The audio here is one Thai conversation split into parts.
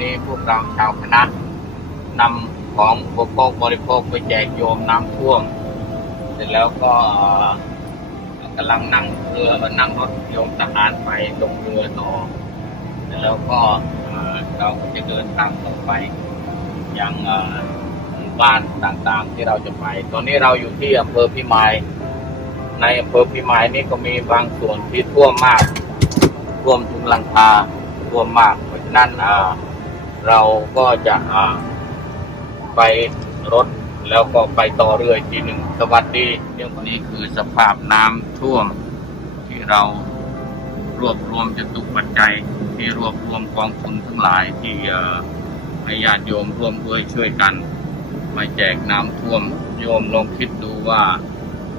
นี้พวกเราชาวคณะนำของบริโภคบริโภคไปแจกโยมน้ำท่วม เสร็จแล้วก็กำลังนั่งเรือนั่งรถโยมทหารไปลงเรือต่อเสร็จแล้วก็เราก็จะเดินทางต่อไปยังหมู่บ้านต่างๆ ที่เราจะไป ตอนนี้เราอยู่ที่อำเภอพิมาย ในอำเภอพิมายนี่ก็มีบางส่วนที่ท่วมมาก ท่วมถึงหลังคาท่วมมาก เพราะฉะนั้นอ่า เราก็จะอ่าไปรถแล้วก็ไปต่อเรืออีกทีหนึ่งสวัสดีเรื่องนี้คือสภาพน้ำท่วมที่เรารวบรวมจตุปัจจัยที่รวบรวมกองทุนทั้งหลายที่ให้ญาติโยมร่วมด้วยช่วยกัน มาแจกน้ำท่วมโยมลองคิดดูว่า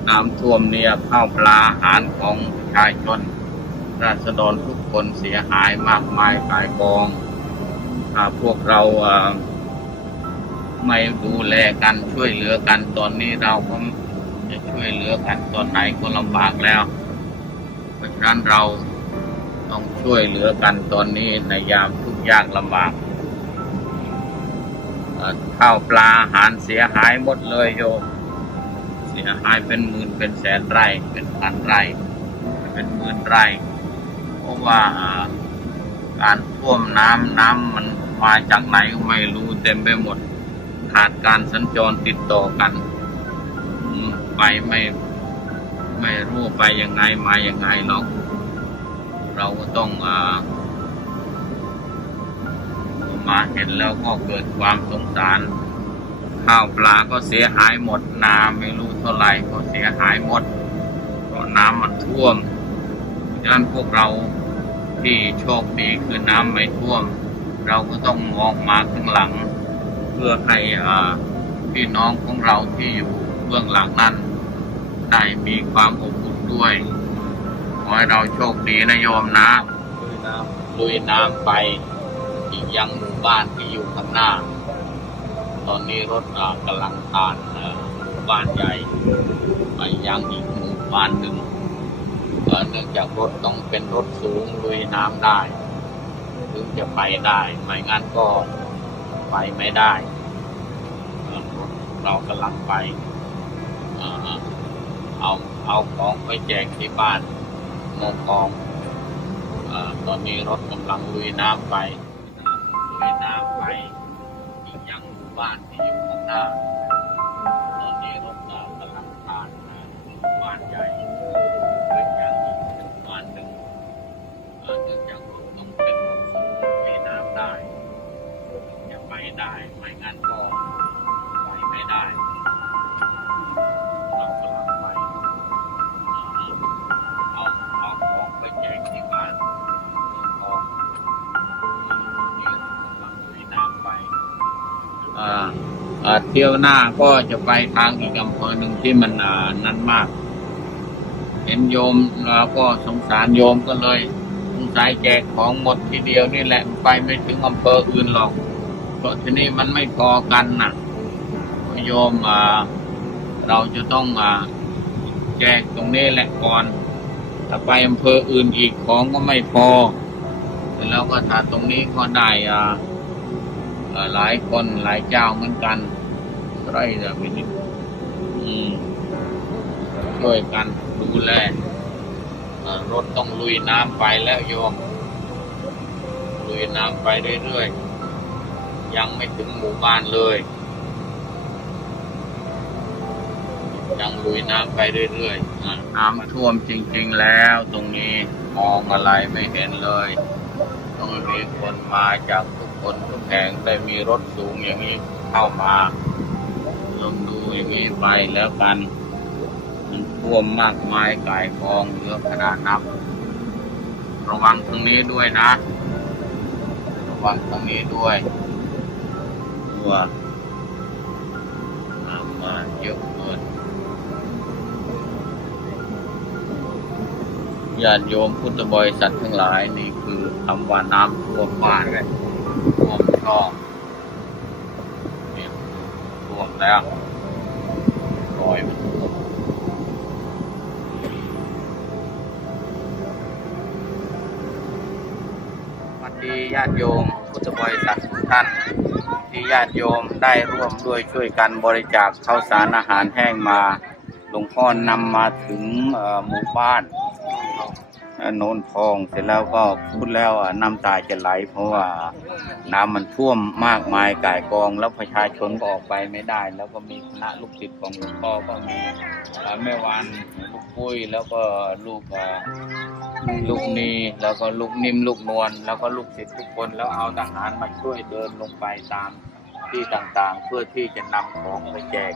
น้ำท่วมเนี่ยข้าวปลาอาหารของประชาชนราษฎรทุกคนเสียหายมากมายกายกอง ถ้าพวกเราไม่ดูแลกันช่วยเหลือกันตอนนี้เราก็จะช่วยเหลือกันตอนไหนก็ลำบากแล้ว เพราะฉะนั้นเราต้องช่วยเหลือกันตอนนี้ในยามทุกยากลำบากข้าวปลาอาหารเสียหายหมดเลยโยมเสียหายเป็นหมื่นเป็นแสนไร่เป็นพันไร่เป็นหมื่นไร่ เพราะว่าการท่วมน้ำน้ำมัน มาจากไหนก็ไม่รู้เต็มไปหมด ขาดการสัญจรติดต่อกันไปไม่ไม่รู้ไปยังไงมายังไงหรอก เราก็ต้องอามาเห็นแล้วก็เกิดความสงสาร ข้าวปลาก็เสียหายหมดนาไม่รู้เท่าไหร่ก็เสียหายหมด เพราะน้ำมันท่วมเพรานั้นพวกเราที่โชคดีคือน้ำไม่ท่วม เราก็ต้องมองมาข้างหลัง เพื่อให้พี่น้องของเราที่อยู่เบื้องหลังนั้นได้มีความอบอุ่นด้วย ขอให้เราโชคดีนะโยมนะลุยน้ำลุยน้ำไปอีกยังหมู่บ้านที่อยู่ข้างหน้า ตอนนี้รถกำลังผ่านหมู่บ้านใหญ่ ไปยังอีกหมู่บ้านหนึ่งเอ่อเนื่องจากรถต้องเป็นรถสูงลุยน้ำได้ ถึงจะไปได้ไม่งั้นก็ไปไม่ได้เรากำลังไปเอาเอาของไปแจกที่บ้านโมกองอตอนนี้รถกำลังลุยน้ำไปลุยน้ำไปยังหมู่บ้านที่อยู่ข้างหน้า ไปได้ไม่งั้นก็ไปไม่ได้เรากำลังไปเออเอาเอาของไปแจกที่บ้านเองทองนี่กำลังลุยน้ำไปอ่าอ่าเที่ยวหน้าก็จะไปทางอีกอำเภอหนึ่งที่มันอ่านั่นมาก เห็นโยมเราก็สงสารโยมก็เลยสงสัยแจกของหมดทีเดียวนี่แหละไปไม่ถึงอำเภออื่นหรอก เพราะทีนี่มันไม่พอกันน่ะโยมเราจะต้องแจกตรงนี้แหละก่อนถ้าไปอำเภออื่นอีกของก็ไม่พอ แล้วก็ถ้าตรงนี้ก็ได้หลายคนหลายเจ้าเหมือนกันไรเดี๋ยวไปนิดช่วยกันดูแลรถต้องลุยน้ำไปแล้วโยมลุยน้ำไปเรื่อยๆ ยังไม่ถึงหมู่บ้านเลย ยังลุยน้ำไปเรื่อยๆน้ำท่วมจริง ๆ แล้วตรงนี้มองอะไรไม่เห็นเลยต้องมีคนมาจากทุกคนทุกแห่งได้มีรถสูงอย่างนี้เข้ามาลองดูอย่างนี้ไปแล้วกัน มันท่วมมากมายกายกองเหลือขนาดนับ ระวังตรงนี้ด้วยนะ ระวังตรงนี้ด้วย ตัวน้ำมาเยอะเกินญาติโยมพุทธบริษัททั้งหลายนี่คือคำว่าน้ำท่วมบ้านเลยท่วมช่องเนี่ยท่วมแล้วรอยมันท่วมสวัสดีญาติโยมพุทธบริษัททุกท่าน ที่ญาติโยมได้ร่วมด้วยช่วยกันบริจาคข้าวสารอาหารแห้งมาหลวงพ่อนำมาถึงหมู่บ้านโนนทองเสร็จแล้วก็พูดแล้วน้ำตาจะไหล เพราะว่าน้ำมันท่วมมากมายก่ายกองแล้วประชาชนก็ออกไปไม่ได้ แล้วก็มีคณะลูกศิษย์ของหลวงพ่อก็มีแม่วันลูกปุ้ยแล้วก็ลูก ลูกนีแล้วก็ลูกนิ่มลูกนวลแล้วก็ลูกศิษย์ทุกคนแล้วเอาทหารมาช่วยเดินลงไปตามที่ต่างๆ เพื่อที่จะนำของไปแจก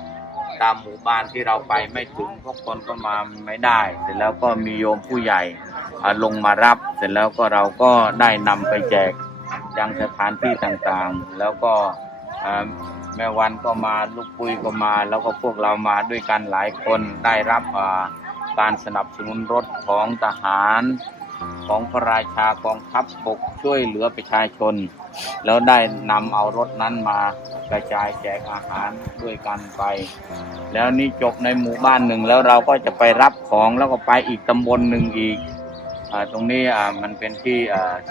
ตามหมู่บ้านที่เราไปไม่ถึงพวกคนก็มาไม่ได้ เสร็จแล้วก็มีโยมผู้ใหญ่ลงมารับ เสร็จแล้วก็เราก็ได้นำไปแจกยังสถานที่ต่างๆ แล้วก็แม่วันก็มาลูกปุยก็มา แล้วก็พวกเรามาด้วยกันหลายคนได้รับอ่า การสนับสนุนรถของทหารของพระราชากองทัพบกช่วยเหลือประชาชน แล้วได้นำเอารถนั้นมากระจายแจกอาหารด้วยกันไป แล้วนี่จบในหมู่บ้านหนึ่งแล้วเราก็จะไปรับของแล้วก็ไปอีกตำบลหนึ่งอีกอตรงนี้มันเป็นที่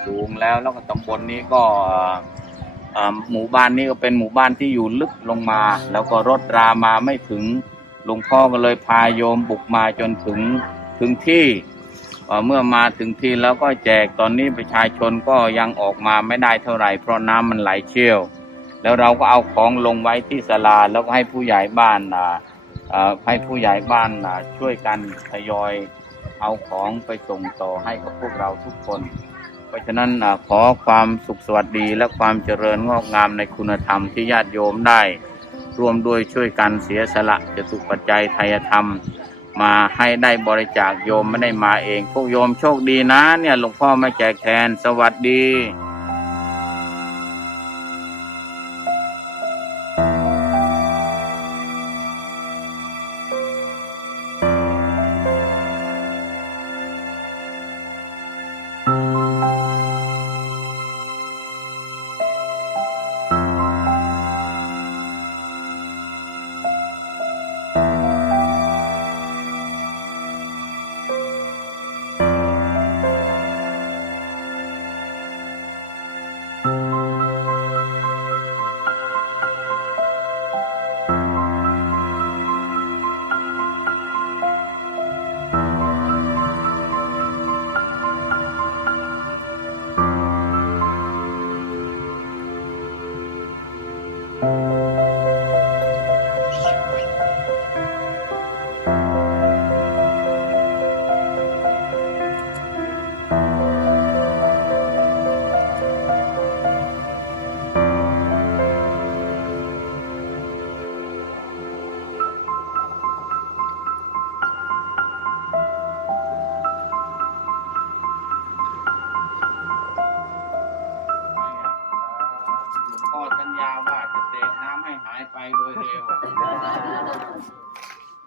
สูงแล้วแล้วก็ตำบลนี้ก็หมู่บ้านนี้ก็เป็นหมู่บ้านที่อยู่ลึกลงมา แล้วก็รถรามาไม่ถึง หลวงพ่อก็เลยพาโยมบุกมาจนถึงถึงที่เมื่อมาถึงที่แล้วก็แจกตอนนี้ประชาชนก็ยังออกมาไม่ได้เท่าไหร่ เพราะน้ำมันไหลเชี่ยว แล้วเราก็เอาของลงไว้ที่ศาลาแล้วก็ให้ผู้ใหญ่บ้านอ่าให้ผู้ใหญ่บ้านช่วยกันทยอยเอาของไปส่งต่อให้กับพวกเราทุกคน เพราะฉะนั้นขอความสุขสวัสดีและความเจริญงอกงามในคุณธรรมที่ญาติโยมได้ ร่วมด้วยช่วยกันเสียสละจะตุปัจจัยไทยธรรม มาให้ได้บริจาคโยมไม่ได้มาเองพวกโยมโชคดีนะเนี่ยหลวงพ่อมาแจกแทนสวัสดี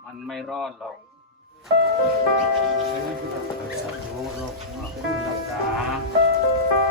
มันไม่รอดหรอกรักษาน้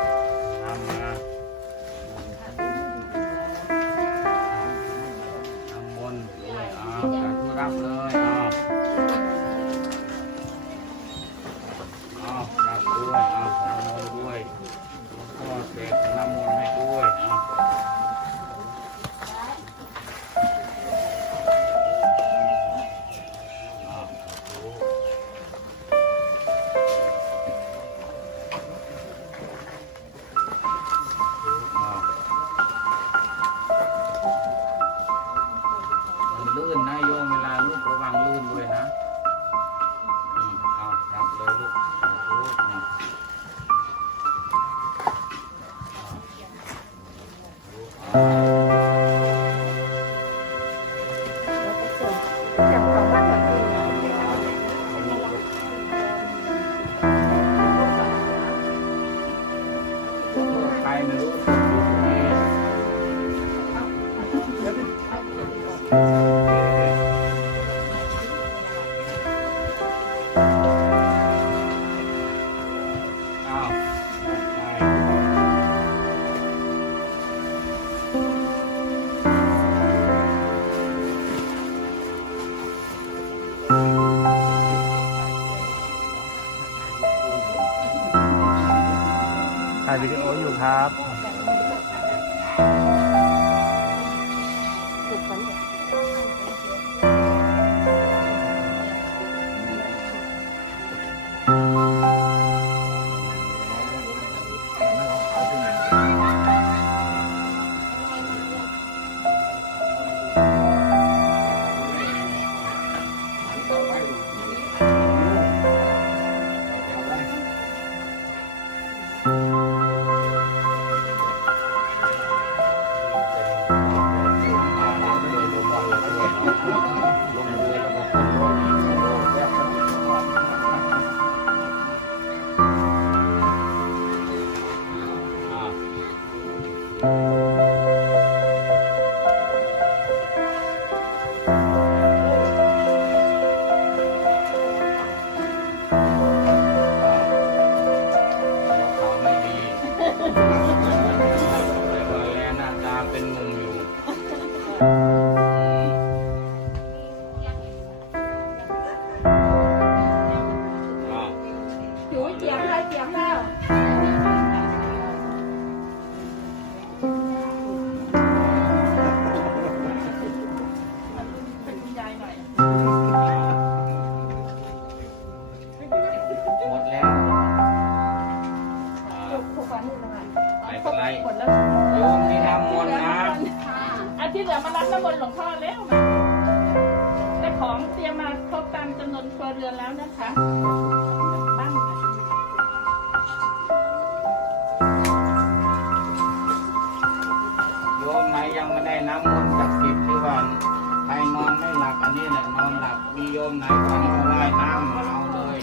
ถ่ายวิดีโออยู่ครับ ที่เหลือมารับน้ำมนต์หลวงพ่อแล้วมาแต่ของเตรียมมาครบตามจำนวนครัวเรือนแล้วนะคะตั้งโยมไหนยังไม่ได้น้ำมนต์จากสิบที่ว่าใครนอนไม่หลับอันนี้แหละนอนหลับมีโยมไหนฟังมาว่ายน้ำมาเอาเลย